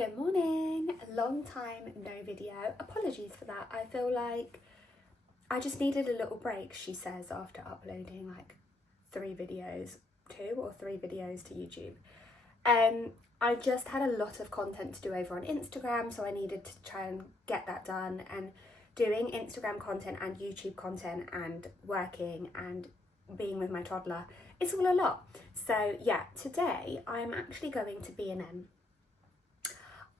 Good morning. Long time no video. Apologies for that. I feel like I just needed a little break, she says, after uploading like two or three videos to YouTube. I just had a lot of content to do over on Instagram, so I needed to try and get that done, and doing Instagram content and YouTube content and working and being with my toddler, it's all a lot. So yeah, today I'm actually going to B&M.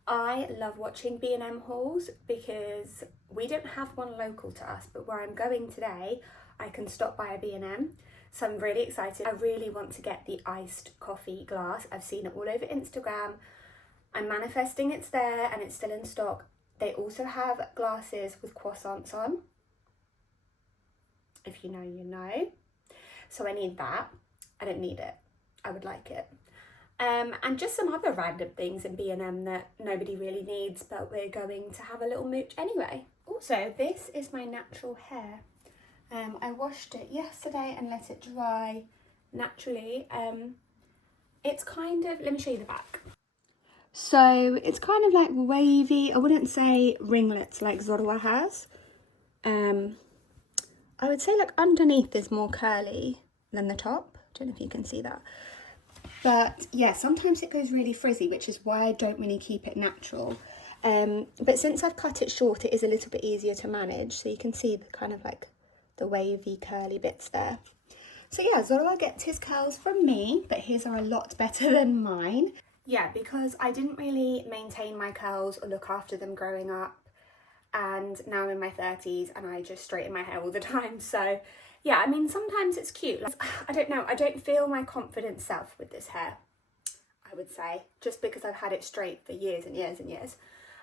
I love watching B&M hauls because we don't have one local to us, but where I'm going today, I can stop by a B&M. So I'm really excited. I really want to get the iced coffee glass. I've seen it all over Instagram. I'm manifesting it's there and it's still in stock. They also have glasses with croissants on. If you know, you know. So I need that. I don't need it. I would like it. And just some other random things in B&M that nobody really needs, but we're going to have a little mooch anyway. Also, this is my natural hair. I washed it yesterday and let it dry naturally. It's kind of, let me show you the back. So it's kind of like wavy. I wouldn't say ringlets like Zorwa has. I would say like underneath is more curly than the top. I don't know if you can see that. But yeah, sometimes it goes really frizzy, which is why I don't really keep it natural. But since I've cut it short, it is a little bit easier to manage. So you can see the kind of like the wavy curly bits there. So yeah, Zorwa gets his curls from me, but his are a lot better than mine. Yeah, because I didn't really maintain my curls or look after them growing up. And now I'm in my 30s and I just straighten my hair all the time. So yeah, I mean, sometimes it's cute. Like, I don't know, I don't feel my confident self with this hair, I would say, just because I've had it straight for years and years and years.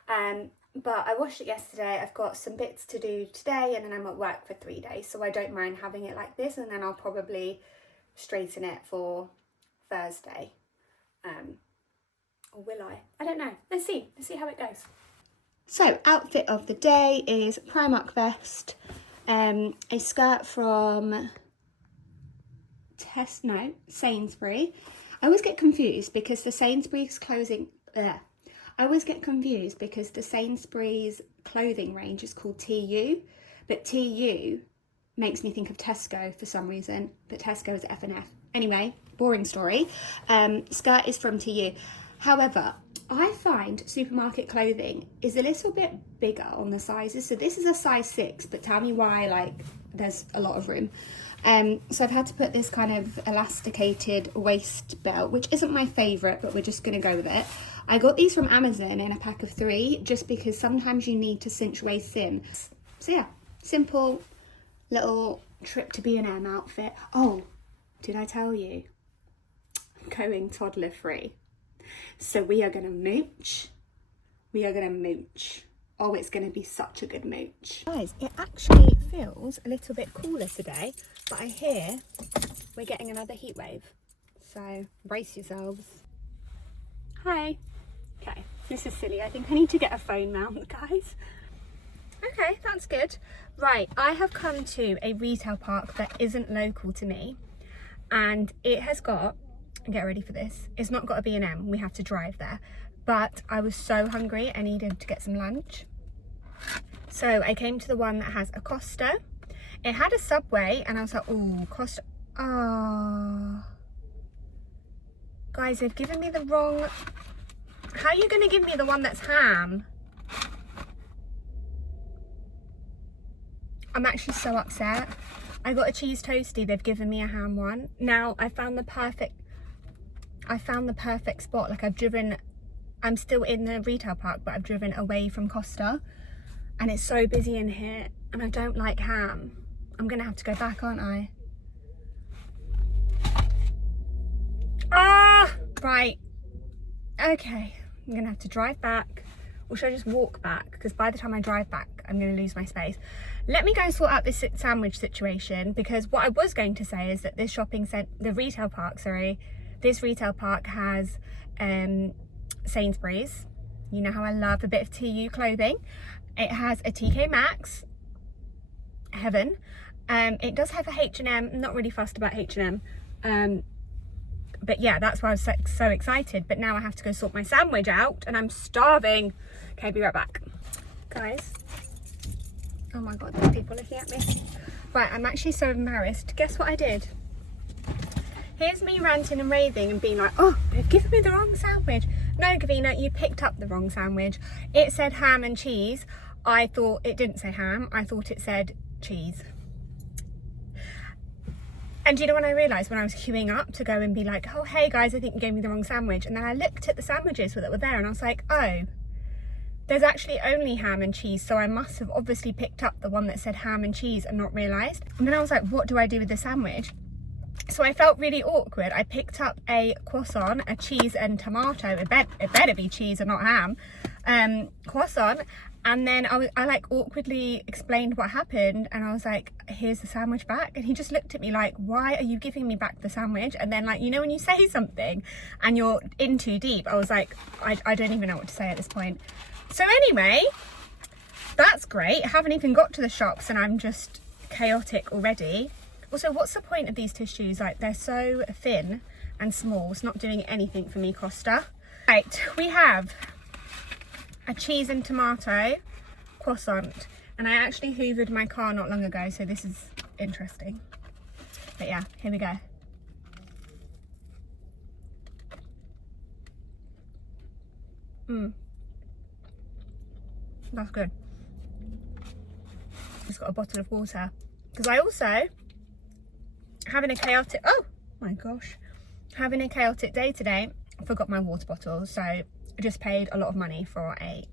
But I washed it yesterday. I've got some bits to do today and then I'm at work for 3 days. So I don't mind having it like this, and then I'll probably straighten it for Thursday. Or will I? I don't know. Let's see how it goes. So outfit of the day is Primark vest. A skirt from Sainsbury. I always get confused because the Sainsbury's clothing range is called TU, but TU makes me think of Tesco for some reason, but Tesco is F&F. Anyway, boring story. Skirt is from TU. However, I find supermarket clothing is a little bit bigger on the sizes. So this is a size 6, but tell me why, like, there's a lot of room. So I've had to put this kind of elasticated waist belt, which isn't my favourite, but we're just going to go with it. I got these from Amazon in a pack of 3, just because sometimes you need to cinch waists in. So yeah, simple little trip to B&M outfit. Oh, did I tell you? I'm going toddler free. So we are going to mooch. Oh, it's going to be such a good mooch. Guys, it actually feels a little bit cooler today, but I hear we're getting another heat wave. So brace yourselves. Hi. Okay, this is silly. I think I need to get a phone mount, guys. Okay, that's good. Right, I have come to a retail park that isn't local to me, and it has got, get ready for this, it's not got a B&M, we have to drive there, but I was so hungry I needed to get some lunch, so I came to the one that has a Costa. It had a Subway and I was like, oh, Costa, guys, they've given me the wrong, how are you going to give me the one that's ham? I'm actually so upset. I got a cheese toasty, they've given me a ham one. Now I found the perfect spot. Like, I'm still in the retail park, but I've driven away from Costa and it's so busy in here and I don't like ham. I'm gonna have to go back, aren't I? Right, okay, I'm gonna have to drive back, or should I just walk back? Because by the time I drive back I'm gonna lose my space. Let me go sort out this sandwich situation, because what I was going to say is that this retail park has Sainsbury's. You know how I love a bit of TU clothing. It has a TK Maxx, heaven. It does have a H&M, not really fussed about H&M. But yeah, that's why I was so excited. But now I have to go sort my sandwich out and I'm starving. Okay, be right back. Guys, oh my God, there's people looking at me. Right, I'm actually so embarrassed. Guess what I did? Here's me ranting and raving and being like, oh, they've given me the wrong sandwich. No, Gavina, you picked up the wrong sandwich. It said ham and cheese. I thought it didn't say ham. I thought it said cheese. And do you know when I realised when I was queuing up to go and be like, oh, hey guys, I think you gave me the wrong sandwich. And then I looked at the sandwiches that were there and I was like, oh, there's actually only ham and cheese. So I must have obviously picked up the one that said ham and cheese and not realised. And then I was like, what do I do with the sandwich? So I felt really awkward. I picked up a croissant, a cheese and tomato. It better be cheese and not ham. Croissant. And then I like awkwardly explained what happened and I was like, here's the sandwich back. And he just looked at me like, why are you giving me back the sandwich? And then like, you know, when you say something and you're in too deep, I was like, I don't even know what to say at this point. So anyway, that's great. I haven't even got to the shops and I'm just chaotic already. Also, what's the point of these tissues? Like, they're so thin and small. It's not doing anything for me, Costa. Right, we have a cheese and tomato croissant. And I actually hoovered my car not long ago, so this is interesting. But yeah, here we go. That's good. Just got a bottle of water. Because I also, having a chaotic day today, I forgot my water bottle, so I just paid a lot of money for a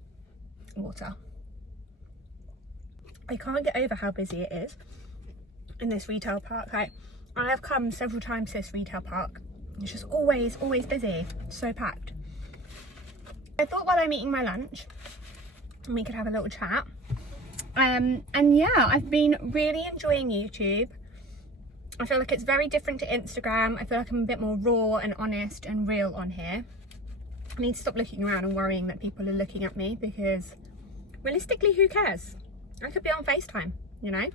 water. I can't get over how busy it is in this retail park. Like, I have come several times to this retail park. It's just always busy, so packed. I thought while I'm eating my lunch, we could have a little chat. And yeah, I've been really enjoying YouTube. I feel like it's very different to Instagram. I feel like I'm a bit more raw and honest and real on here. I need to stop looking around and worrying that people are looking at me because realistically, who cares? I could be on FaceTime, you know?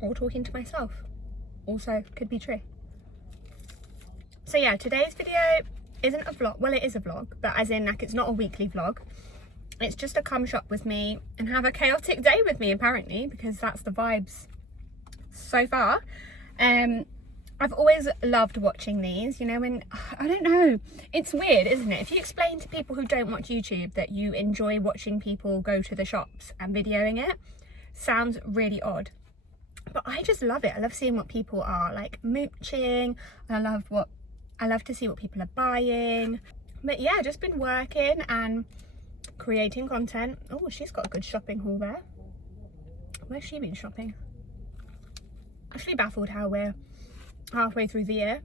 Or talking to myself. Also could be true. So yeah, today's video isn't a vlog. Well, it is a vlog, but as in like it's not a weekly vlog. It's just to come shop with me and have a chaotic day with me, apparently, because that's the vibes so far. I've always loved watching these, you know, and I don't know, it's weird, isn't it? If you explain to people who don't watch YouTube that you enjoy watching people go to the shops and videoing it, sounds really odd. But I just love it. I love seeing what people are like mooching. I love to see what people are buying. But yeah, just been working and creating content. Oh, she's got a good shopping haul there. Where's she been shopping? Actually baffled how we're halfway through the year.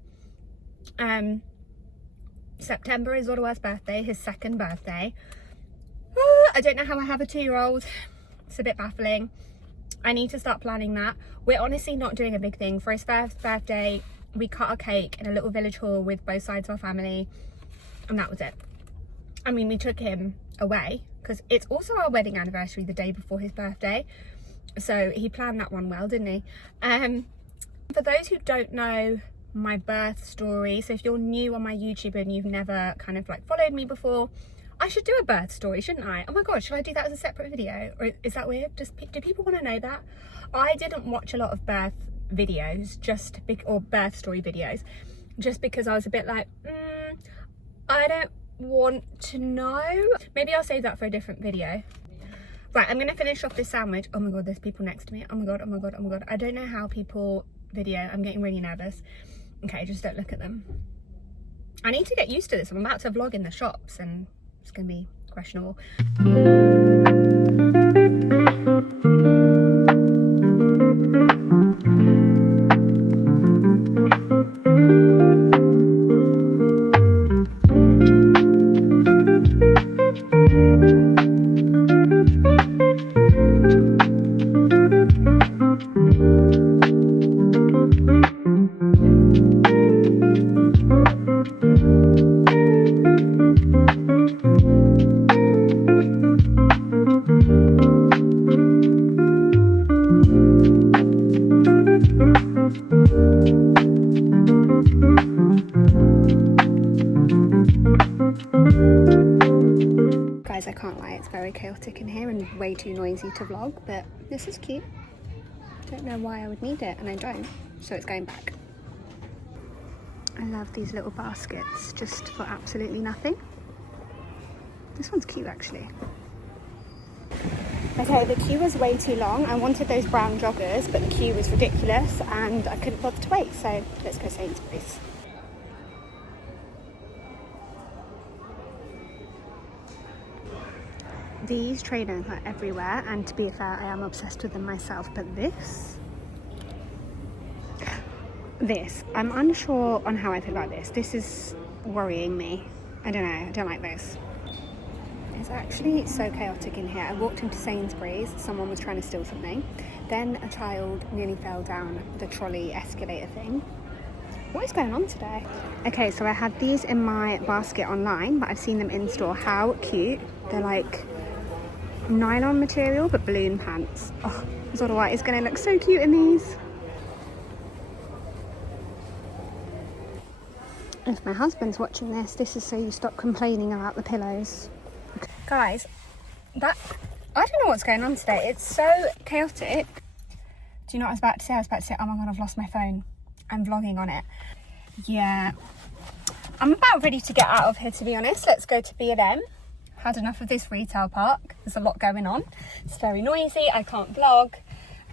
September is Ottawa's birthday, his second birthday. I don't know how I have a 2-year-old. It's a bit baffling. I need to start planning that. We're honestly not doing a big thing. For his first birthday, we cut a cake in a little village hall with both sides of our family, and that was it. I mean, we took him away because it's also our wedding anniversary the day before his birthday, so he planned that one well, didn't he? For those who don't know my birth story, so if you're new on my YouTube and you've never kind of like followed me before, I should do a birth story, shouldn't I? Oh my god, should I do that as a separate video, or is that weird? Do people want to know that? I didn't watch a lot of birth videos, or birth story videos, just because I was a bit like, I don't want to know. Maybe I'll save that for a different video. Right, I'm gonna finish off this sandwich. Oh my god, there's people next to me. Oh my god, oh my god, oh my god. I don't know how people video. I'm getting really nervous. Okay, just don't look at them. I need to get used to this. I'm about to vlog in the shops and it's gonna be questionable. guys, I can't lie, it's very chaotic in here and way too noisy to vlog, but this is cute. Don't know why I would need it, and I don't, so it's going back. I love these little baskets just for absolutely nothing. This one's cute actually. Okay, the queue was way too long. I wanted those brown joggers, but the queue was ridiculous and I couldn't bother to wait, so let's go Sainsbury's. These trainers are everywhere, and to be fair, I am obsessed with them myself, but this, I'm unsure on how I feel about this. This is worrying me. I don't know, I don't like this. It's actually so chaotic in here. I walked into Sainsbury's, someone was trying to steal something. Then a child nearly fell down the trolley escalator thing. What is going on today? Okay, so I had these in my basket online, but I've seen them in store. How cute. They're like nylon material, but balloon pants. Oh, Zora White is gonna look so cute in these. If my husband's watching this, this is so you stop complaining about the pillows. Guys, I don't know what's going on today. It's so chaotic. Do you know what I was about to say? I was about to say, oh my God, I've lost my phone. I'm vlogging on it. Yeah, I'm about ready to get out of here, to be honest. Let's go to B&M. Had enough of this retail park. There's a lot going on. It's very noisy. I can't vlog.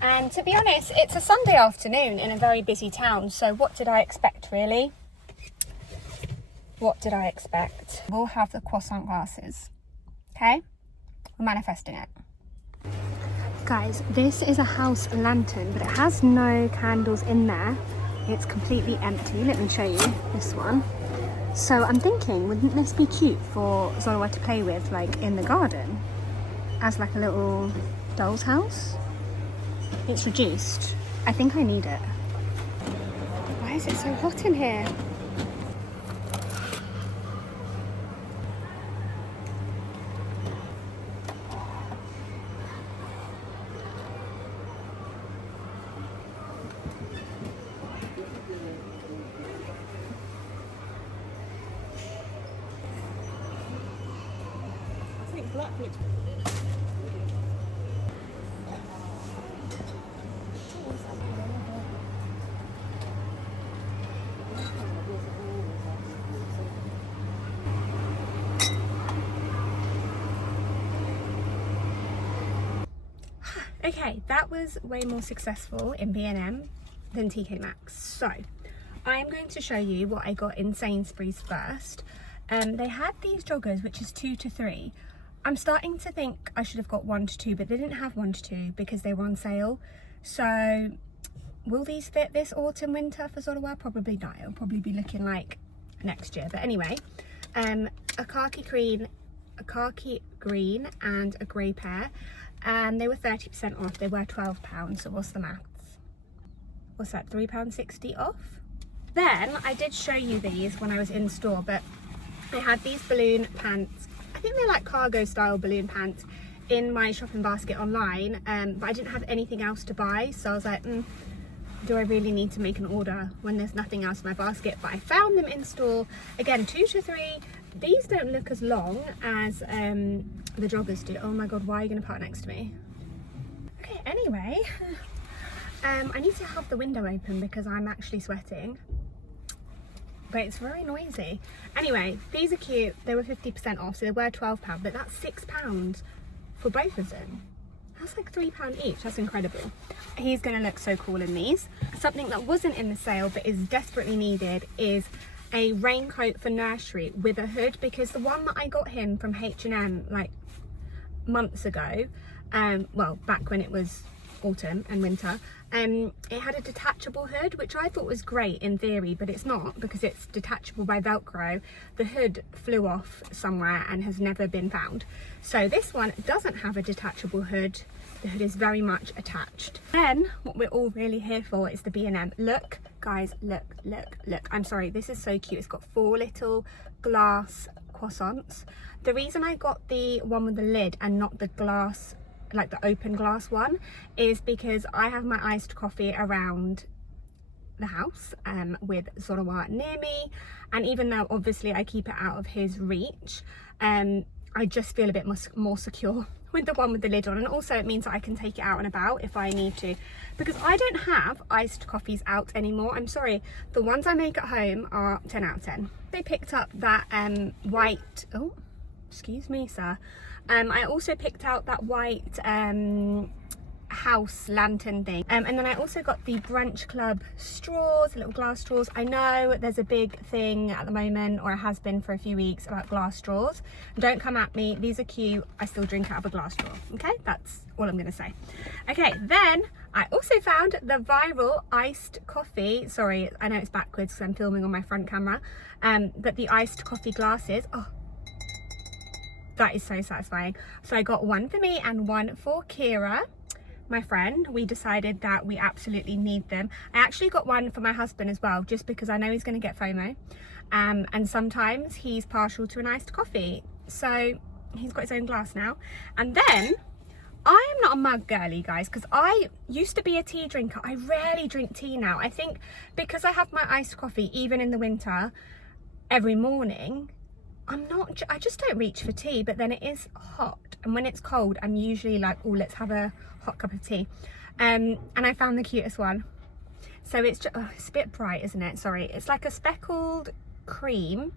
And to be honest, it's a Sunday afternoon in a very busy town. So what did I expect, really? What did I expect? We'll have the croissant glasses. Okay? We're manifesting it. Guys, this is a house lantern, but it has no candles in there. It's completely empty. Let me show you this one. So I'm thinking, wouldn't this be cute for Zora to play with, like in the garden? As like a little doll's house? It's reduced. I think I need it. Why is it so hot in here? Okay, that was way more successful in B&M than TK Maxx. So, I'm going to show you what I got in Sainsbury's first. They had these joggers, which is 2 to 3. I'm starting to think I should have got 1 to 2, but they didn't have 1 to 2 because they were on sale. So, will these fit this autumn, winter for Zora? Probably not. It'll probably be looking like next year. But anyway, a khaki green and a grey pair. And they were 30% off. They were £12, so what's the maths? What's that, £3.60 off? Then I did show you these when I was in store, but I had these balloon pants. I think they're like cargo style balloon pants in my shopping basket online, but I didn't have anything else to buy, so I was like, do I really need to make an order when there's nothing else in my basket? But I found them in store. Again, 2 to 3. These don't look as long as the joggers do. Oh my God, why are you going to park next to me? Okay, anyway, I need to have the window open because I'm actually sweating. But it's very noisy. Anyway, these are cute. They were 50% off, so they were £12, but that's £6 for both of them. That's like £3 each. That's incredible. He's going to look so cool in these. Something that wasn't in the sale but is desperately needed is a raincoat for nursery with a hood, because the one that I got him from H&M like months ago, well, back when it was autumn and winter, it had a detachable hood, which I thought was great in theory, but it's not because it's detachable by Velcro. The hood flew off somewhere and has never been found. So this one doesn't have a detachable hood. The hood is very much attached. Then what we're all really here for is the B&M. Look, guys, look. I'm sorry, this is so cute. It's got 4 little glass croissants. The reason I got the one with the lid and not the glass, like the open glass one, is because I have my iced coffee around the house with Zora near me, and even though obviously I keep it out of his reach, I just feel a bit more secure with the one with the lid on, and also it means that I can take it out and about if I need to, because I don't have iced coffees out anymore. I'm sorry, the ones I make at home are 10 out of 10. They picked up that white, oh excuse me sir, I also picked out that white house lantern thing, and then I also got the Brunch Club straws, little glass straws. I know there's a big thing at the moment, or it has been for a few weeks, about glass straws. Don't come at me, these are cute, I still drink out of a glass straw. Okay, that's all I'm gonna say. Okay, then I also found the viral iced coffee, sorry I know it's backwards because I'm filming on my front camera, but the iced coffee glasses, oh that is so satisfying. So I got one for me and one for Kira, my friend. We decided that we absolutely need them. I actually got one for my husband as well, just because I know he's going to get FOMO, and sometimes he's partial to an iced coffee, so he's got his own glass now. And then I am not a mug girly, guys, because I used to be a tea drinker. I rarely drink tea now. I think because I have my iced coffee even in the winter every morning, I just don't reach for tea. But then it is hot, and when it's cold I'm usually like, oh, let's have a hot cup of tea. And I found the cutest one. So it's just, oh, it's a bit bright, isn't it? Sorry, it's like a speckled cream.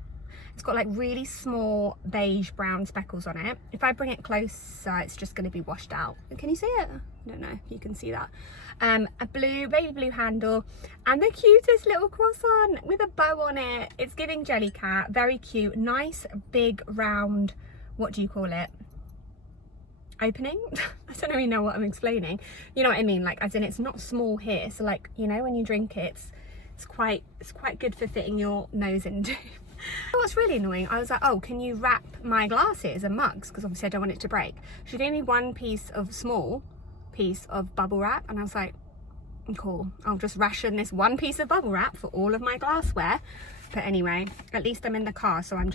It's got like really small beige brown speckles on it. If I bring it closer, it's just going to be washed out. Can you see it? I don't know if you can see that. A baby blue handle, and the cutest little croissant with a bow on it. It's giving Jellycat, very cute, nice big round, what do you call it, opening? I don't really know what I'm explaining. You know what I mean, like as in it's not small here, so like, you know, when you drink it, it's quite good for fitting your nose into. What's really annoying, I was like, oh, can you wrap my glasses and mugs, because obviously I don't want it to break. She gave me one small piece of bubble wrap, and I was like, cool, I'll just ration this one piece of bubble wrap for all of my glassware. But anyway, at least I'm in the car, so I'm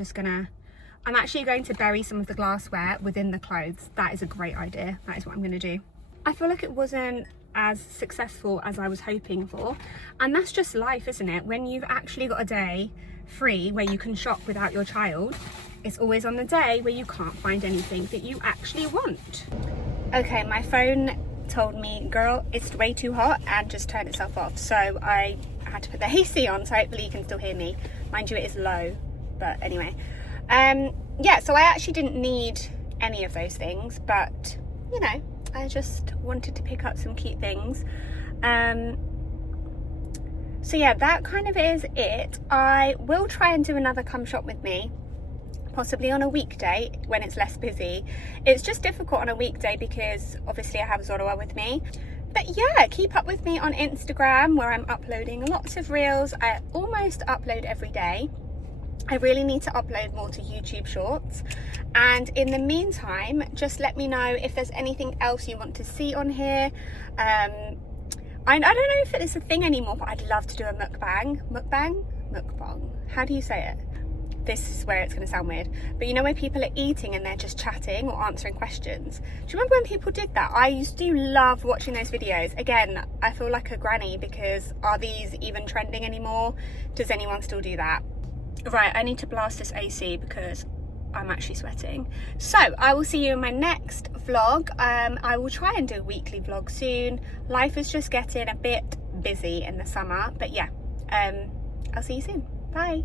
actually going to bury some of the glassware within the clothes. That is a great idea. That is what I'm going to do. I feel like it wasn't as successful as I was hoping for, and that's just life, isn't it? When you've actually got a day free where you can shop without your child, it's always on the day where you can't find anything that you actually want. Okay, my phone told me, girl, it's way too hot, and just turned itself off, so I had to put the AC on, so hopefully you can still hear me. Mind you, it is low, but anyway. Yeah, so I actually didn't need any of those things, but you know, I just wanted to pick up some cute things. So yeah, that kind of is it. I will try and do another come shop with me, possibly on a weekday when it's less busy. It's just difficult on a weekday because obviously I have Zorua with me. But yeah, keep up with me on Instagram, where I'm uploading lots of reels. I almost upload every day. I really need to upload more to YouTube Shorts. And in the meantime, just let me know if there's anything else you want to see on here. I don't know if it's a thing anymore, but I'd love to do a mukbang. Mukbang? How do you say it? This is where it's going to sound weird. But you know, when people are eating and they're just chatting or answering questions. Do you remember when people did that? I used to love watching those videos. Again, I feel like a granny, because are these even trending anymore? Does anyone still do that? Right, I need to blast this AC because I'm actually sweating. So I will see you in my next vlog. I will try and do a weekly vlog soon. Life is just getting a bit busy in the summer, but yeah, I'll see you soon. Bye.